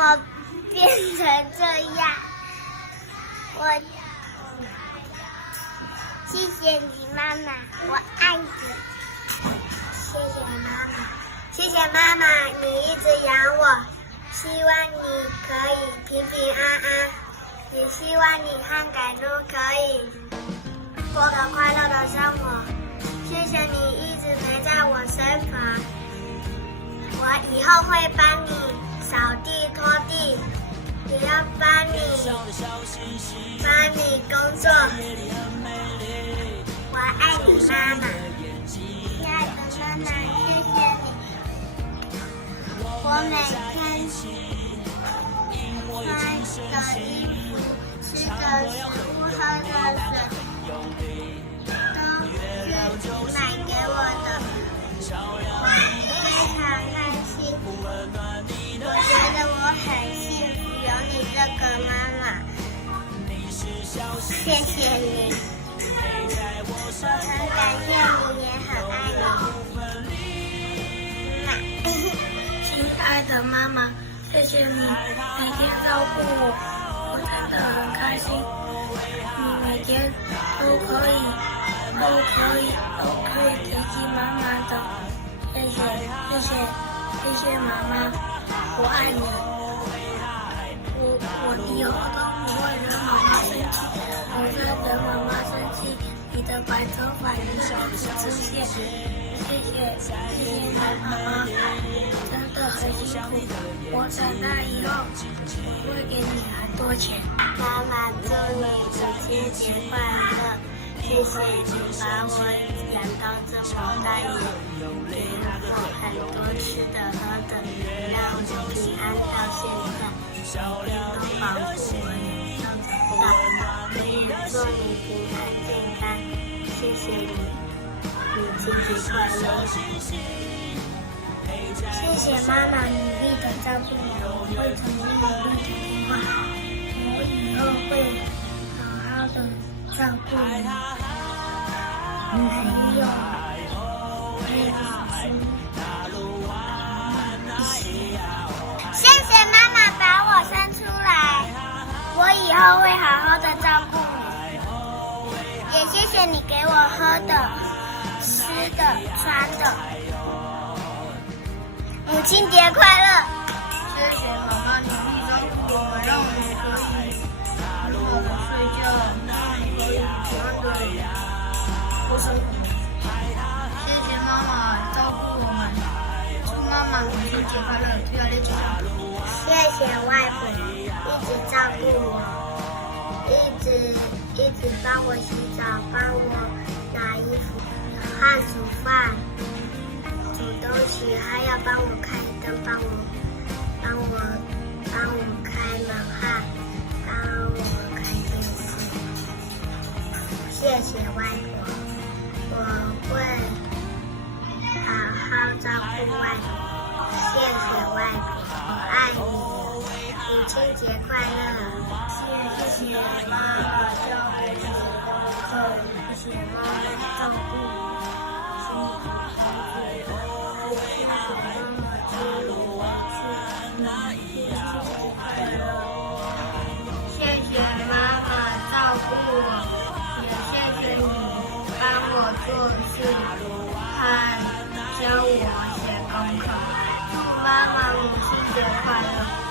我变成这样。谢谢你妈妈，我爱你。谢谢妈妈，谢谢妈妈，你一直养我，希望你可以平平安安，也希望你和改路可以过个快乐的生活。谢谢你一直陪在我身旁，我以后会帮你扫地拖地，也要帮你工作。我爱你妈妈，亲爱的妈妈，谢谢你。我每天穿的衣服、吃的食物、喝的水，都是你买给我的，我非常开心。我觉得我很幸福，有你这个妈妈。谢谢你，我很感谢你，也很爱你。亲爱的妈妈，谢谢你每天照顾我，我真的很开心。你每天都可以提起妈妈的，谢谢妈妈，我爱你。我以后都不会惹妈妈生气，我在惹妈妈生气，你的白头发就会出现。谢谢妈妈，真的很辛苦。我长大以后我会给你很多钱。妈妈，祝你母亲节快乐！谢谢你把我养到这么大，也给我很多吃的喝的，让我平安到现在，都保护我养到长大。祝你平安健康，谢谢你，母亲节快乐！谢谢妈妈努力的照顾我，我会从努力的听话，我以后会好好的照顾你，还有谢谢妈妈把我生出来，我以后会好好的照顾你，也谢谢你给我喝的、吃的、穿的。母亲节快乐！谢谢妈妈努力照顾我们，让我们可以好好的睡觉，让我们可以平安的过生活。谢谢妈妈照顾我们，祝妈妈母亲节快乐，不要累着。谢谢外婆一直照顾我，一直帮我洗澡，帮我拿衣服、和煮饭、煮东西，还要帮我开灯，帮我开门和帮我看电视。谢谢外婆，我会好好照顾外婆。谢谢外婆，我爱你，母亲节快乐！谢谢妈妈教我这些功课，谢谢妈妈照顾我，辛苦辛苦，谢谢妈妈接我去母亲节快乐！谢谢妈妈照顾我，也谢谢你帮我做事和教我写功课。祝妈妈母亲节快乐！